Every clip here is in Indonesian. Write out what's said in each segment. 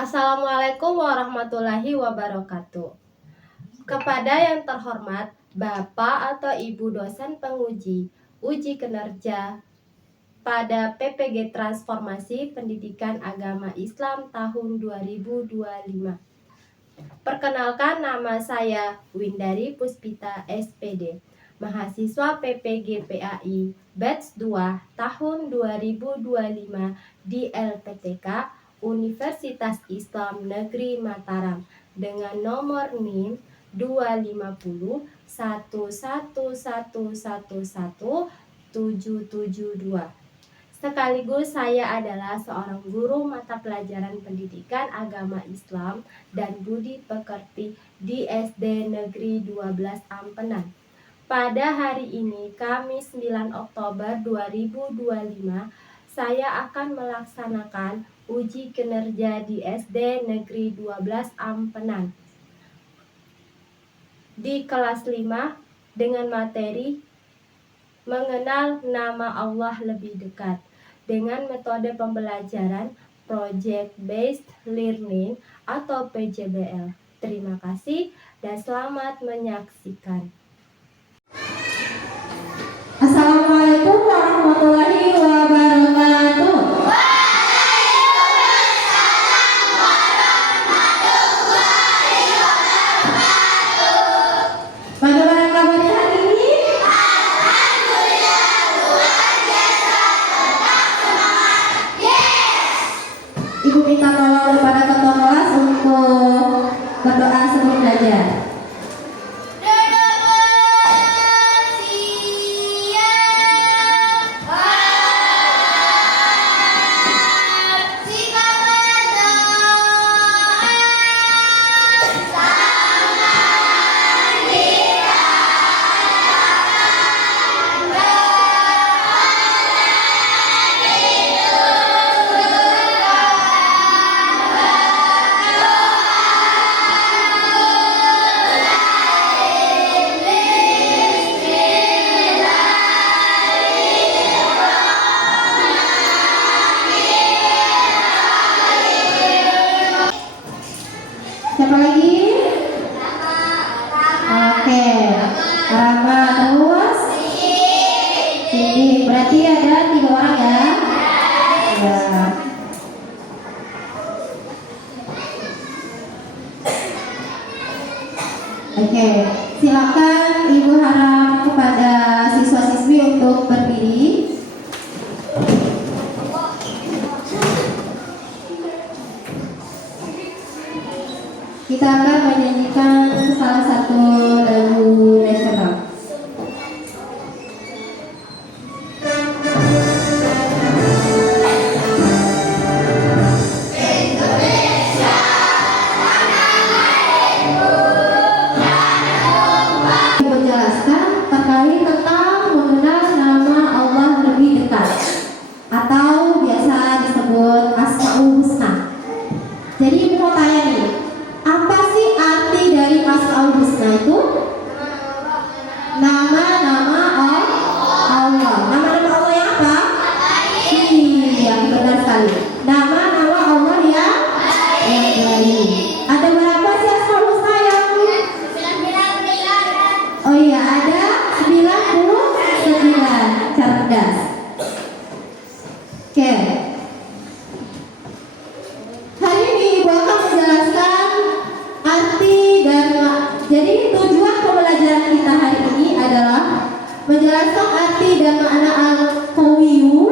Assalamualaikum warahmatullahi wabarakatuh. Kepada yang terhormat Bapak atau Ibu dosen penguji uji kinerja pada PPG Transformasi Pendidikan Agama Islam tahun 2025. Perkenalkan, nama saya Windari Puspita SPD, mahasiswa PPG PAI Batch 2 tahun 2025 di LPTK Universitas Islam Negeri Mataram dengan nomor NIM 25011111772. Sekaligus saya adalah seorang guru mata pelajaran pendidikan agama Islam dan budi pekerti di SD Negeri 12 Ampenan. Pada hari ini, Kamis 9 Oktober 2025, saya akan melaksanakan uji kinerja di SD Negeri 12 Ampenan di kelas 5 dengan materi mengenal nama Allah lebih dekat dengan metode pembelajaran Project Based Learning atau PJBL. Terima kasih dan selamat menyaksikan. Assalamualaikum warahmatullahi wabarakatuh. Bagaimana kabarnya hari ini? Alhamdulillah, luar biasa, tetap semangat. Yes. Ibu minta tolong kepada ketua kelas untuk berdoa sebelum belajar. Siapa lagi? Oke, Rama terus. Cindy, berarti ada 3 orang ya? Ya. Oke, silakan Ibu harap kepada siswa-siswi untuk berdiri. Kita akan menyanyikan salah satu lagu nasional. Menjelaskan terkait tentang mengenal nama Allah lebih dekat atau biasa disebut Asmaul Husna. Jadi Ibu mau tanya nih, apa sih arti dari Asmaul Husna itu? Nama-nama Allah. Nama-nama Allah yang apa? Iya, benar sekali. Nama-nama Allah yang baik. Ada berapa sih Asmaul Husna yang? Oh iya, ada 99. Cerdas. Oke. Hari ini Ibu akan menjelaskan arti dan jadi tujuan pembelajaran kita hari ini adalah menjelaskan arti dan makna al-Qawiyyu,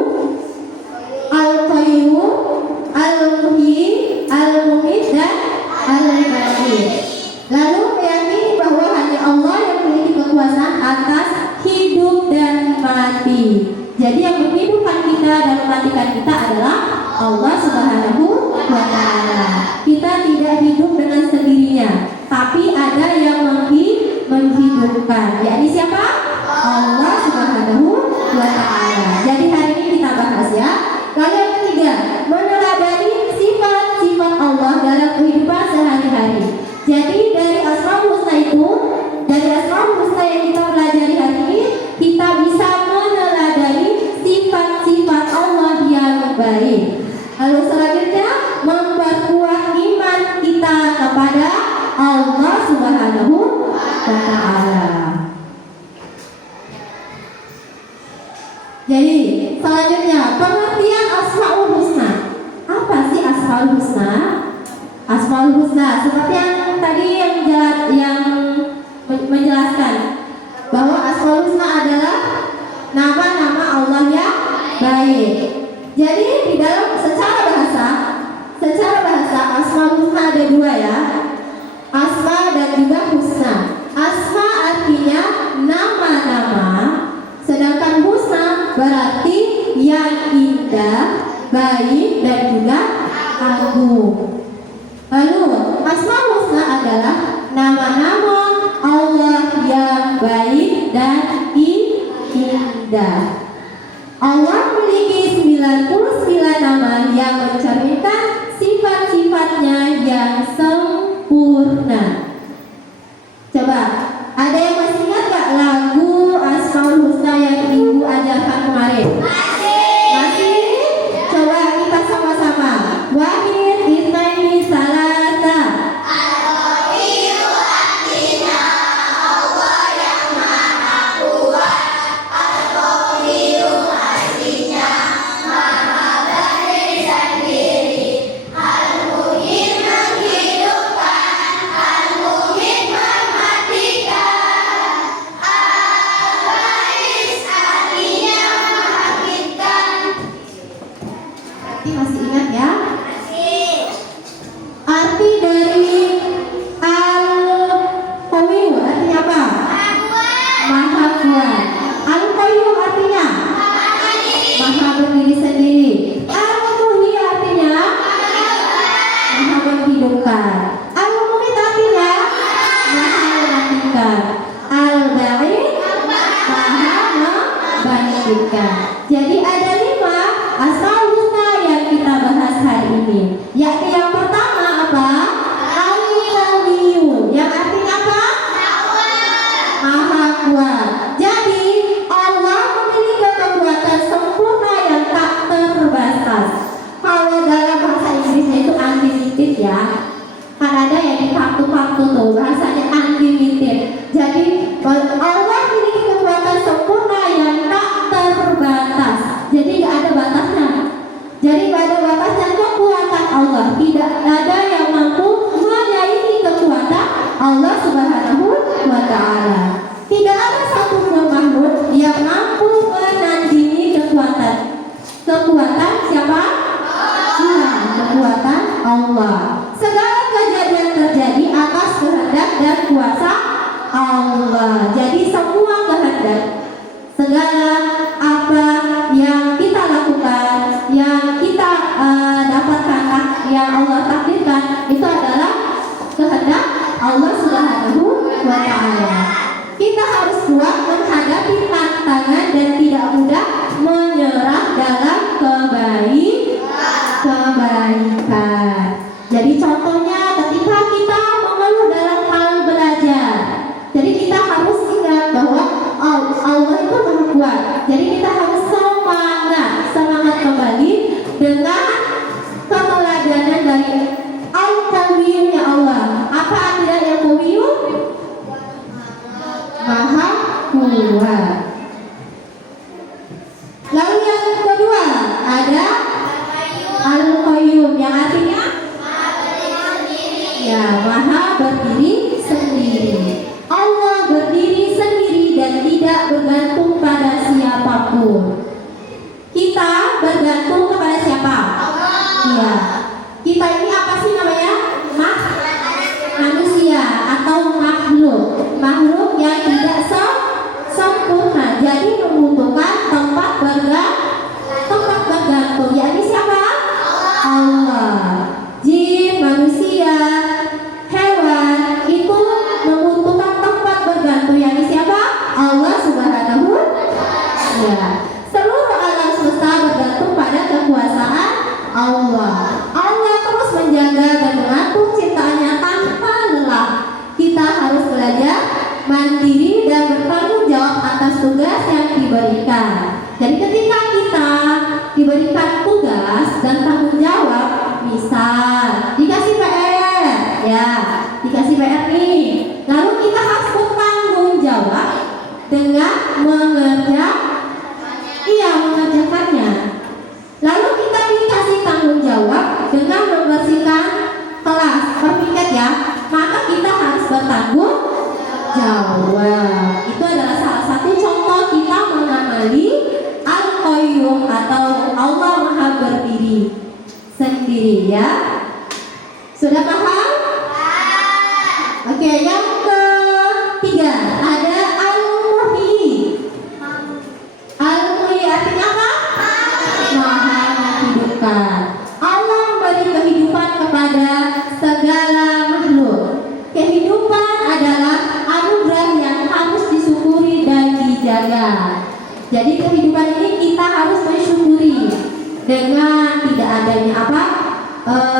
al-Qayyum, al-Muhyi, al-Mumit dan al-Baqi. Lalu meyakini bahwa hanya Allah yang memiliki kekuasaan atas hidup dan mati. Jadi yang menghidupkan kita dan mematikan kita adalah Allah Subhanahu wa Ta'ala. Kita tidak hidup dengan sendirinya, tapi ada yang menghidupkan. Yakni siapa? Allah Subhanahu wa Ta'ala. Jadi hari ini kita bahas ya. Lalu yang ketiga, meneladani sifat-sifat Allah dalam kehidupan sehari-hari. Jadi dari Asmaul Husna itu, dari Asmaul Husna yang kita pelajari hari ini, kita bisa meneladani sifat-sifat Allah yang baik. Lalu selanjutnya memperkuat Asmaul Husna. Seperti yang tadi yang menjelaskan bahwa Asmaul Husna adalah nama-nama Allah yang baik. Jadi di dalam secara bahasa Asmaul Husna ada dua ya. Asma dan juga husna. Asma artinya nama-nama, sedangkan husna berarti yang indah, baik dan juga agung. Lalu Asmaul Husna adalah nama-nama Allah yang baik dan indah. Allah memiliki 99 nama yang mencerminkan sifat-sifatnya yang sempurna. Coba, ada yang masih ingat gak lagu Asmaul Husna yang Ibu ajarkan kemarin? Masih? Coba kita sama-sama. Wahid, Itsnaini, Salasa. Masih ingat ya? Arti dari Al-Qawiyu artinya apa? Maha kuat. Al-Qayyum artinya Maha berdiri sendiri. Al-Muhyi artinya Maha menghidupkan. Al-Mumit artinya Maha mematikan. Al-Ba'id Maha membangkitkan. Jadi ada 5 Asmaul Husna yang kita bahas hari ini. Yakni yang pertama apa? Al-Qawiyu, yang artinya apa? Maha kuat. Jadi Allah memiliki kekuatan sempurna yang tak terbatas. Kalau dalam bahasa Inggrisnya itu unlimited ya. Kan ada yang di kartu-kartu tuh bahasanya unlimited. Jadi Allah memiliki kekuatan sempurna yang tak terbatas. Jadi nggak ada batasnya. Jadi nggak ada batasnya kekuatan Allah. Tidak ada yang mampu menyaingi kekuatan Allah Subhanahu wa Ta'ala. Tidak ada satupun makhluk yang mampu menandingi kekuatan siapa? Iya, kekuatan Allah. Segala kejadian terjadi atas kehendak dan kuasa Allah. Jadi semua kehendak, segala apa yang kita lakukan, yang kita dapatkan, yang Allah takdirkan, itu adalah kehendak Allah Subhanahu wa Ta'ala. Kita harus kuat menghadapi tantangan dan tidak mudah menyerah dalam kebaikan. Jadi contohnya ketika kita mengeluh dalam hal belajar, jadi kita harus ingat bahwa Allah itu Maha kuat. Jadi kita harus semangat kembali dengan keteladanan dari Al-Qawiyyu-nya Allah. Apa arti dari Al-Qawiyyu? Maha kuat. Lalu yang kedua ada Al-Qayyum yang artinya ya, Maha berdiri sendiri. Allah berdiri sendiri dan tidak bergantung pada siapapun. Kita bergantung kepada siapa? Iya. Kita ini apa sih namanya? Manusia atau makhluk yang tidak sempurna. Jadi membutuhkan tempat bergantung. Yakni siapa? Allah. Jin, manusia, hewan itu membutuhkan tempat bergantung. Yakni siapa? Allah Subhanahu. Ya. Seluruh alam semesta bergantung pada kekuasaan Allah. Allah terus menjaga dan mengatur ciptaannya tanpa lelah. Kita harus belajar mandiri dan bertanggung jawab atas tugas yang diberikan. Jadi ketika kita diberikan tugas dan tanggung jawab, misal dikasih PR, ya, dikasih PR nih, lalu kita harus bertanggung jawab dengan mengerjakannya. Lalu kita dikasih tanggung jawab dengan membersihkan kelas. sendiri ya. Sudah paham? Oke, yang ketiga ada Al-Muhyi. Al-Muhyi artinya apa? Maha menghidupkan. Allah memberi kehidupan kepada segala makhluk. Kehidupan adalah anugerah yang harus disyukuri dan dijaga. Jadi kehidupan ini kita harus mensyukuri dengan tidak adanya apa?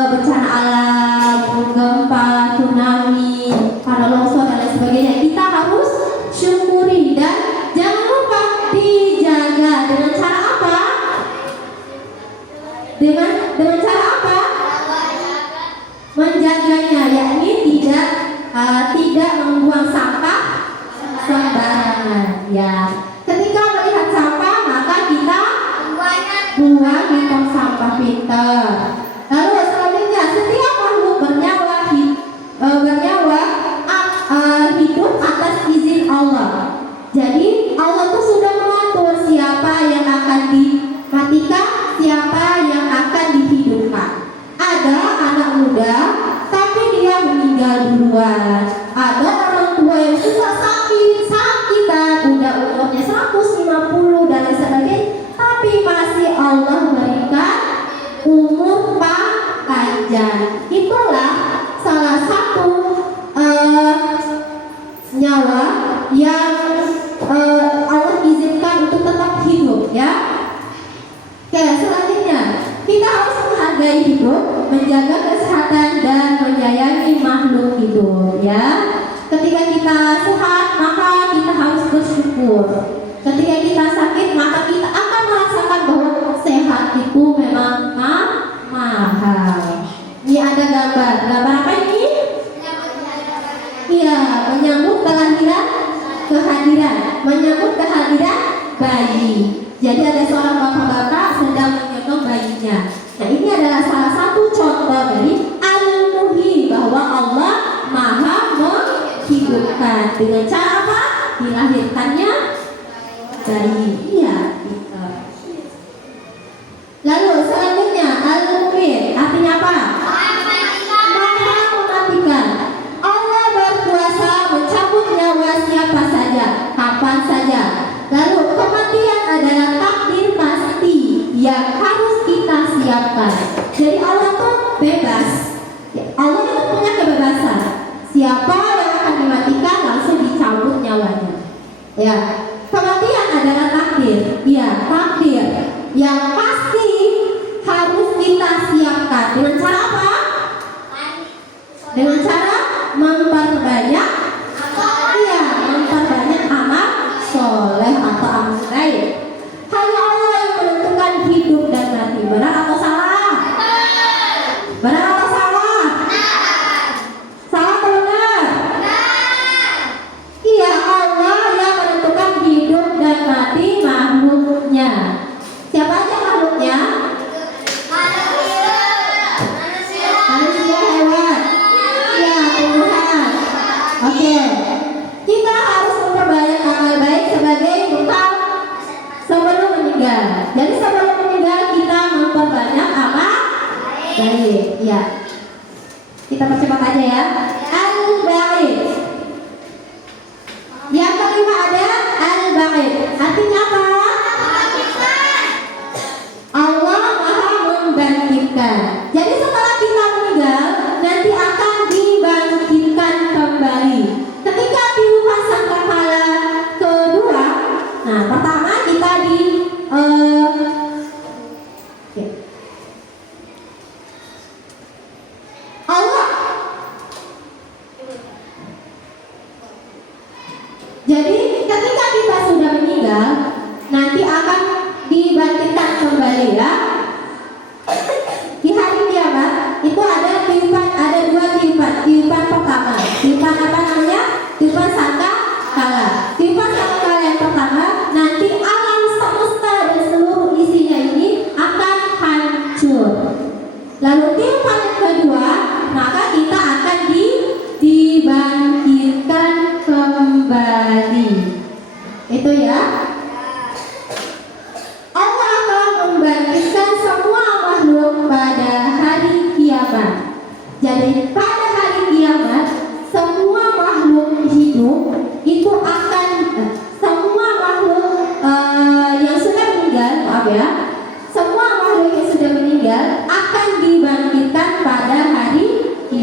Bencana alam, gempa, tsunami, tanah longsor dan lain sebagainya. Kita harus syukuri dan jangan lupa dijaga dengan cara apa? Dengan cara apa? Menjaganya, yakni tidak membuang sampah sembarangan. Ya, ketika melihat sampah maka kita buang di tong sampah pintar. Lalu selanjutnya, setiap makhluk bernyawa hidup atas izin Allah. Jadi Allah itu sudah mengatur siapa yang akan dimatikan, siapa yang akan dihidupkan. Ada anak muda tapi dia meninggal duluan. Ada orang tua yang sudah sakitan, udah umurnya 150 dan lain sebagainya, tapi masih Allah berikan umur panjang. Itulah salah satu nyawa yang Allah izinkan untuk tetap hidup ya. Oke, selanjutnya kita harus menghargai hidup, menjaga kesehatan dan menyayangi makhluk hidup ya. Ketika kita sehat maka kita harus bersyukur. Ketika kita sakit maka kita akan merasakan bahwa sehat itu memang mahal. Ini ada gambar apa ini? Iya, menyambut kehadiran bayi. Jadi ada seorang bapak-bapak sedang menggendong bayinya. Nah, ini adalah salah satu contoh dari Al-Muhyi, bahwa Allah Maha menghidupkan. Dengan cara apa? Dilahirkannya bayi. Iya, gitu. Lalu selanjutnya Al-Mumit artinya apa? Maha mematikan. Allah berkuasa mencabut nyawa siapa saja, kapan saja. Lalu kematian adalah takdir pasti yang harus kita siapkan. Jadi Allah tuh bebas. Allah itu punya kebebasan. Siapa yang akan dimatikan langsung dicabut nyawanya. Ya, kematian adalah takdir. Ya, takdir yang pasti harus kita siapkan. Dengan cara apa? Dengan cara memperbanyak amal soleh atau amal baik. Hanya Allah yang menentukan hidup dan mati. Benar atau salah? Benar atau salah? Salah atau benar? Iya, Allah yang menentukan hidup dan mati makhluknya. Siapa aja makhluknya? Manusia, hewan. Ya, Tuhan. Oke. Kita harus memperbanyak amal baik sebagai bekal sebelum meninggal. Jadi sebelum meninggal kita memperbanyak amal baik. Ya. Kita percepat aja ya. Al-Ba'id. Yang kelima ada Al-Ba'id. Artinya apa? Allah Maha membangkitkan. Jadi setelah kita meninggal nanti akan dibangkitkan kembali. Ketika tiupan sangkakala kedua, nah pertama kita Allah. Jadi ketika kita sudah meninggal nanti akan dibangkitkan kembali ya. Di hari kiamat itu ada dua tiupan. Tiupan pertama, tiupan apa namanya? Tiupan sangkakala. Tiupan sangkakala yang pertama nanti alam semesta dan seluruh isinya ini akan hancur. Lalu tiupan yang kedua, maka kita akan dibangkitkan kembali. Itu ya. Allah akan membangkitkan semua makhluk pada hari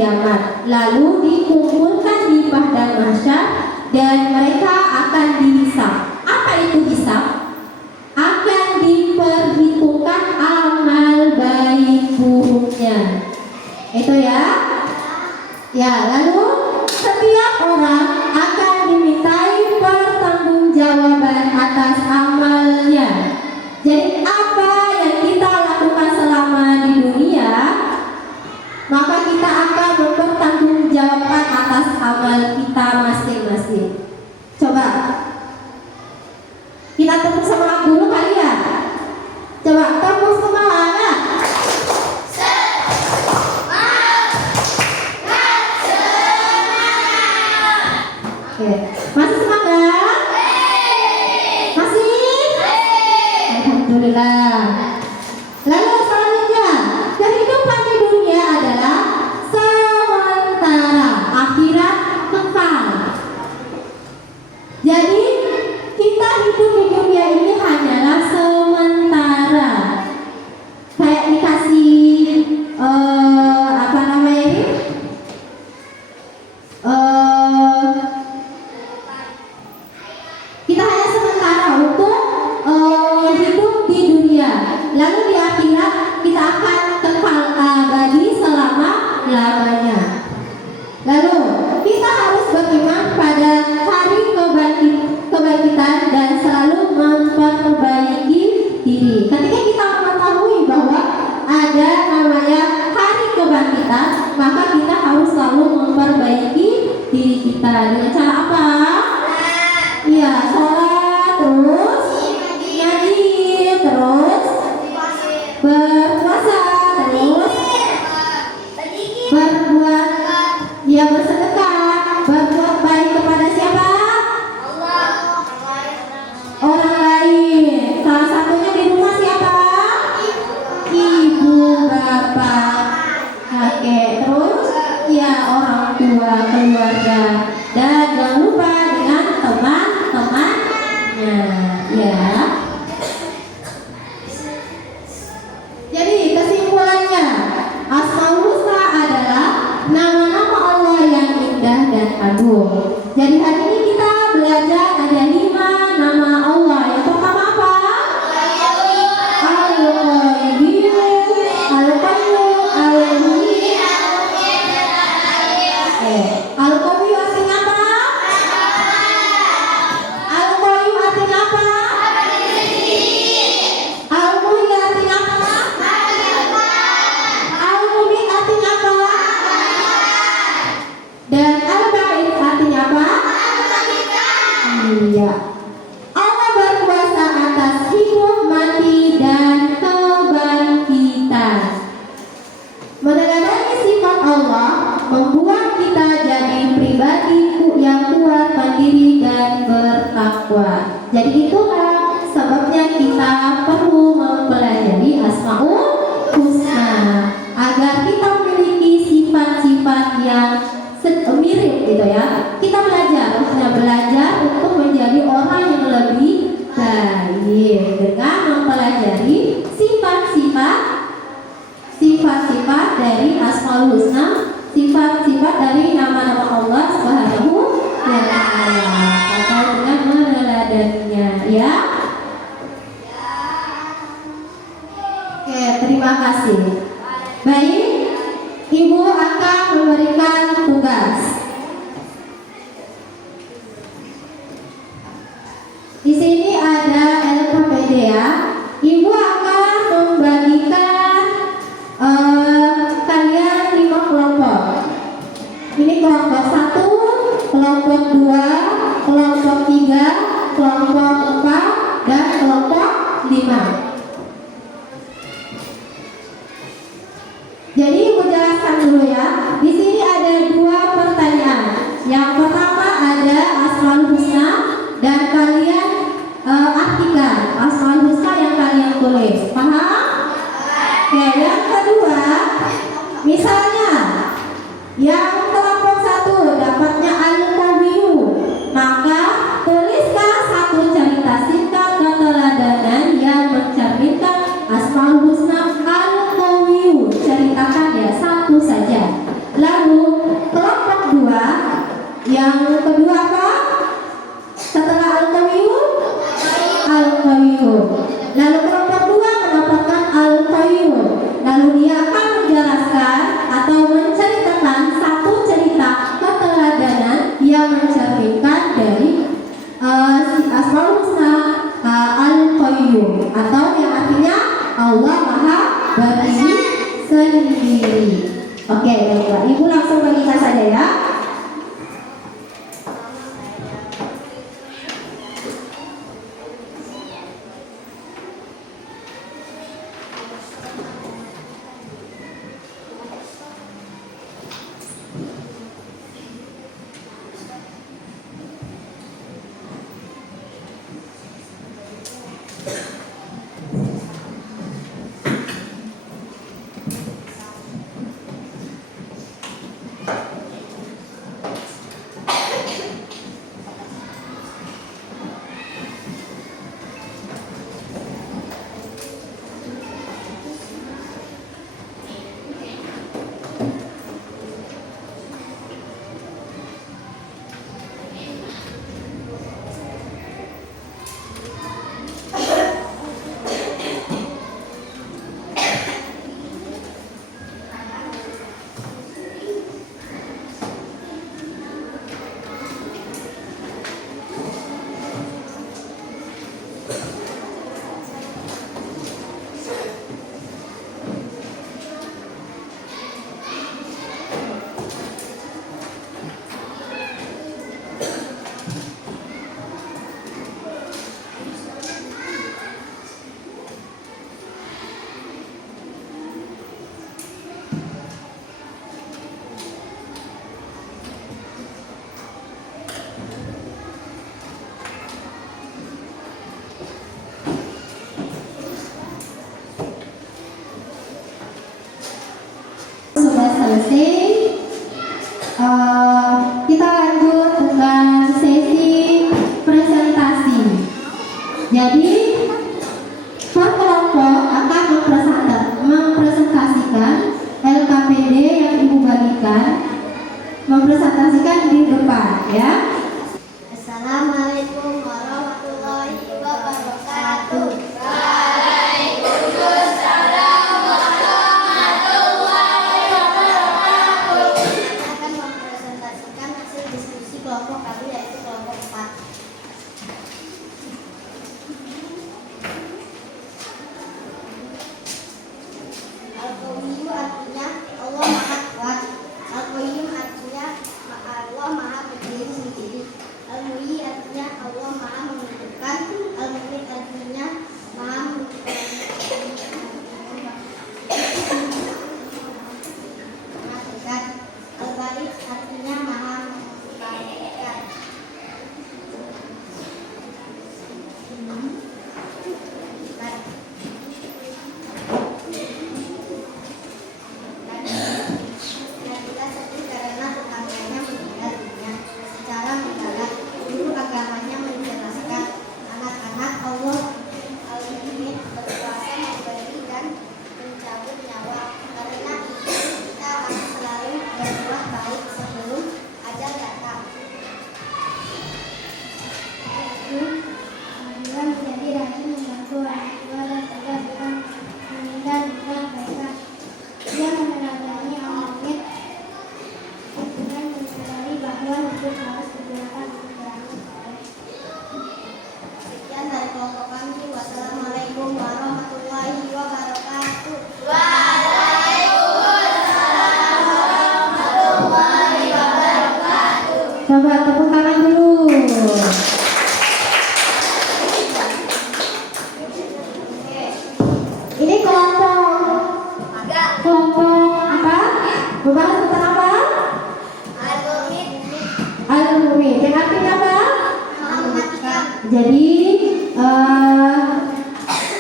kiamat, lalu dikumpulkan di padang mahsyar dan mereka akan dihisab. Apa itu hisab? Akan diperhitungkan amal baik buruknya. Itu ya. Ya, lalu setiap orang akan dimintai pertanggungjawaban atas amalnya. Jadi apa yang kita lakukan selama di dunia, maka kita akan mempertanggungjawabkan atas amal kita masing-masing. Coba kita tepuk semangat dulu kali ya. Coba tepuk semangat. Oke, masih semangat? Masih? Alhamdulillah. Lalu selanjutnya, kehidupan di dunia adalah sementara, akhirat kekal. Jadi kita hidup di dunia ini hanyalah sementara. Kayak dikasih apa namanya ini? Kita hanya sementara untuk hidup di dunia. Lalu di akhirat kita akan kekal abadi selama-lamanya. Lalu kita harus beriman pada hari kebangkitan dan selalu memperbaiki diri. Ketika kita mengetahui bahwa ada namanya hari kebangkitan, maka kita harus selalu memperbaiki diri kita. Dengan cara apa? Iya, sholat, terus ngaji, terus berpuasa, terus berbuat, ya bersedekah, berbuat baik kepada siapa? Orang lain. Salah satunya di rumah siapa? Ibu, bapak, kakek, terus ya orang tua, keluarga, dan jangan lupa dengan teman-temannya, ya. Jadi kesimpulannya, Asmaul Husna adalah nama-nama Allah yang indah dan agung. Jadi hari ini kita belajar ada 5 nama Allah. Yang pertama apa? Al-Qayyum, Al-Qayyum, Al-Muhyi. Al-Qayyum artinya apa? Al-Qayyum artinya apa? Al-Muhyi artinya apa? Al-Muhyi artinya apa? Dan Al-Ba'id artinya apa? Iya. Allah berkuasa atas hidup, mati, dan kebangkitan. Meneladani sifat Allah membuat kita jadi pribadi yang kuat, mandiri, dan bertakwa. Jadi itulah sebabnya kita perlu mempelajari Asmaul Husna agar kita memiliki sifat-sifat yang mirip gitu ya. Kita belajar untuk menjadi orang yang lebih baik dengan mempelajari sifat-sifat dari Asmaul Husna, sifat-sifat dari nama-nama Allah Subhanahu wa Ta'ala, atau dengan meneladaninya, ya. Oke, terima kasih. Baik, Ibu akan memberikan tugas. Di sini ada Encyclopedia. Ibu akan membagikan kalian 5 kelompok. Ini kelompok 1, kelompok 2, kelompok 3, kelompok 4, dan kelompok 5. Jadi Ibu jelaskan dulu ya. Di sini ada 2 pertanyaan. Yang pertama ada Asmaul Husna dan kalian artikan Asmaul Husna yang kalian tulis. Paham? Oke, yang kedua, misalnya yang kelompok 1 dapatnya Al-Qawiyu, maka tuliskan satu cerita singkat keteladanan yang mencerminkan Asmaul Husna Al-Qawiyu. Ceritakan ya satu saja. Lalu kelompok 2 yang kedua apa? Setelah Al-Qayyum, Al-Qayyum. Lalu kelompok 2 mendapatkan Al-Qayyum. Lalu dia akan menjelaskan atau menceritakan satu cerita keteladanan yang mencerminkan dari Asmaul Husna Al-Qayyum, atau yang artinya Allah Maha Berdiri Sendiri. Oke, baiklah. Ibu langsung bagikan saja ya. Sudah selesai, kita lanjut dengan sesi presentasi. Jadi per kelompok akan mempresentasikan LKPD yang ibu bagikan, mempresentasikan di depan ya. Assalamualaikum warahmatullahi wabarakatuh. Akan mempresentasikan hasil diskusi kelompok kami, yaitu kelompok 4. Al-Qayyum artinya Allah Maha Kuat. Al-Qayyum artinya Allah Maha Berdiri Sendiri. Al-Muhyi artinya Allah Maha Menghidupkan. Al-Mumit artinya Maha mematikan. Al-Bari artinya Maha membangkitkan. Nabila sedih karena tetangganya meninggal dunia. Secara mendadak, guru agamanya menjelaskan, anak-anak, Allah Al-Muhyi berkuasa memberi dan mencabut nyawa. Karena itu kita harus selalu berbuat baik sebelum ajal datang. Nabila menjadi rajin membantu orang tua dan tidak pernah meninggal dunia kebaikan. Dia meneladani Al-Muhyi dengan menyadari bahwa hidup harus digunakan untuk beramal soleh. Sekian dari kelompok kami. Wassalamualaikum warahmatullahi wabarakatuh. Coba tepuk tangan dulu. Ini kelompok apa? Membahas tentang apa? Al-Muhyi. Yang artinya apa? Jadi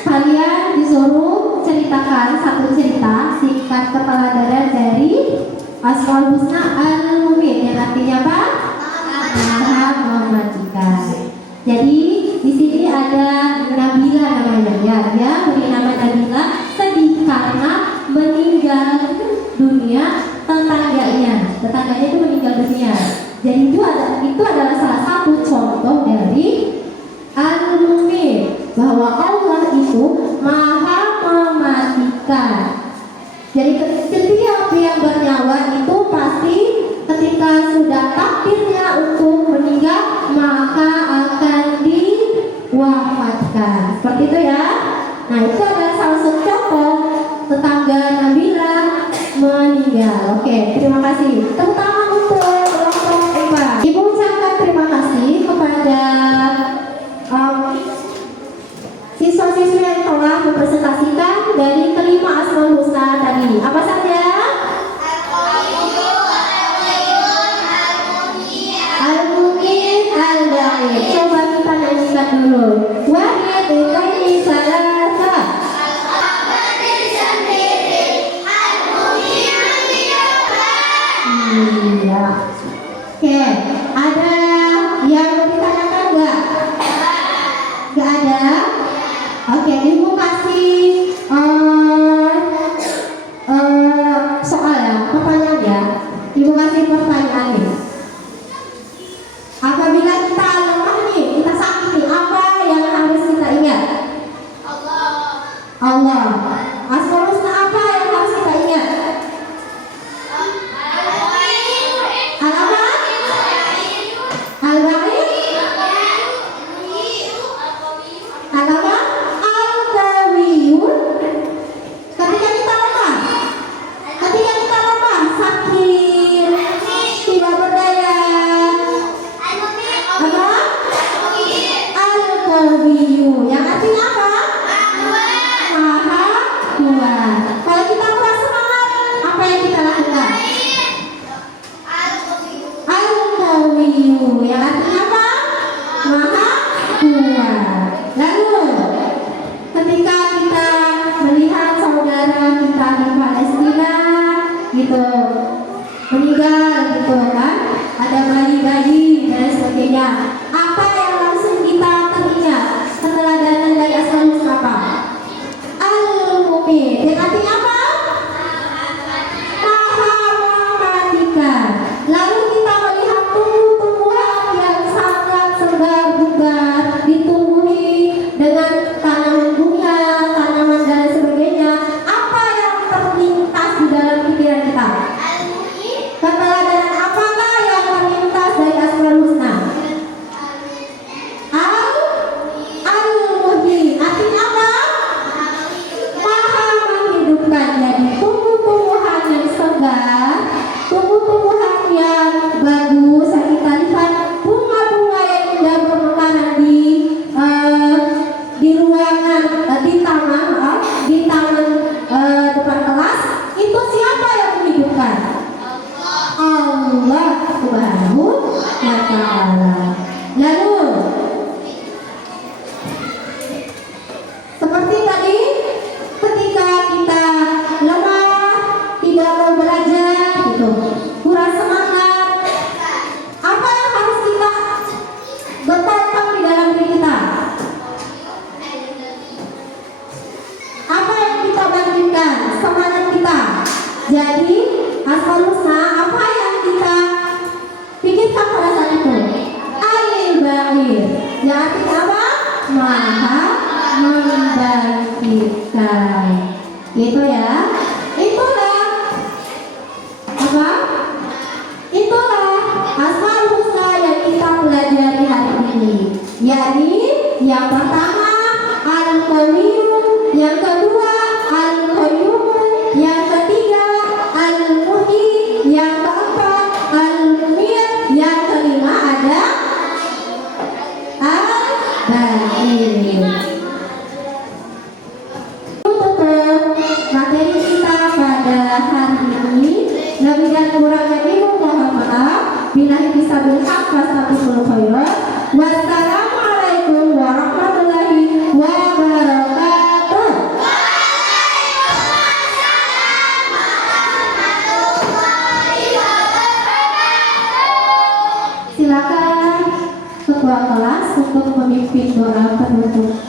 kalian disuruh ceritakan satu cerita singkat keteladanan dari Asmaul Husna Al-Muhyi, yang artinya apa? Maha Mematikan. Jadi di sini ada Nabila namanya ya. Dia beri nama Nabila sedih karena meninggal dunia tetangganya itu meninggal dunia. Jadi itu adalah salah satu contoh dari al-mumit, bahwa Allah itu maha mematikan. Jadi setiap yang bernyawa itu pasti ketika sudah takdirnya untuk meninggal maka akan diwafatkan. Seperti itu ya. Nah, itu adalah salah satu contoh tetangga Nabila meninggal. Oke, terima kasih. Tepuk tangan untuk kelompok IPA. Ibu ucapkan terima kasih kepada siswa-siswi yang telah mempresentasikan dari kelima Asmaul Husna tadi. Apa saja? Al-Mu'min, Al-Ba'id. Coba kita nyanyikan dulu. Wahid, Ikaini, Salasa. Iya. Oke, ada yang mau ditanyakan enggak? Enggak ada? Oke, ibu kasih soal ya, pertanyaan ya. Ibu kasih pertanyaan nih. Apabila kita lemah nih, kita sakit nih, apa yang harus kita ingat? Allah. Asmaul Husna apa yang harus kita ingat? Al-apa? Al-Ba'id? Al-apa? Al-Qawiyun. Ketika kita lemah, sakit, tidak berdaya, apa? Al-Qawiyun. Yang artinya apa? Maha kuat. Kalau kita kurang semangat, apa yang kita lakukan? Al-Qawiyyu, yang artinya apa? Maha kuat. Lalu ketika kita melihat saudara kita di Palestina gitu meninggal gitu kan, ada bayi-bayi dan sebagainya, apa yang langsung kita teringat keteladanan dari Asmaul Husna apa? Al-Mu'min, yang artinya apa? Maha mematikan. Lalu kita melihat tumbuh-tumbuhan yang sangat segar bugar, ditumbuhi dengan tanaman bunga, tanaman dan sebagainya. Apa yang terlintas di dalam pikiran kita? Keteladanan apakah yang terlintas dari Asmaul Husna? Al-Muhyi, artinya apa? Maha menghidupkan. Jadi tumbuh-tumbuhan yang segar, tumbuh-tumbuhan yang bagus, yang kita lihat bunga-bunga yang indah bermekaran di ruangan, di taman depan kelas, itu siapa yang menghidupkan? Allah Subhanahu wa Ta'ala. Lalu seperti tadi, ketika kita lemah, tidak mau belajar gitu, kurang semangat, apa yang harus kita betonkan di dalam diri kita? Apa yang kita bangkitkan semangat kita? Jadi Asmaul Husna apa yang kita pikirkan pada saat itu? Al-Ba'id, yang artinya apa? Maha membangkitkan. Gitu ya. Itulah apa? Itulah Asmaul Husna yang kita pelajari hari ini. Yakni yang pertama Al-Qawiyyu, yang kedua Al-Qayyum, yang ketiga Al-Muhyi, yang keempat Al-Mumit, yang kelima ada Al-Ba'id. Tutup materi kita pada hari ini. Lebih dan kurangnya ibu mohon maaf. Billahi bisabil haq fastaghfirul khairat. Wassalamualaikum warahmatullahi wabarakatuh. Silakan ketua kelas untuk memimpin doa penutup.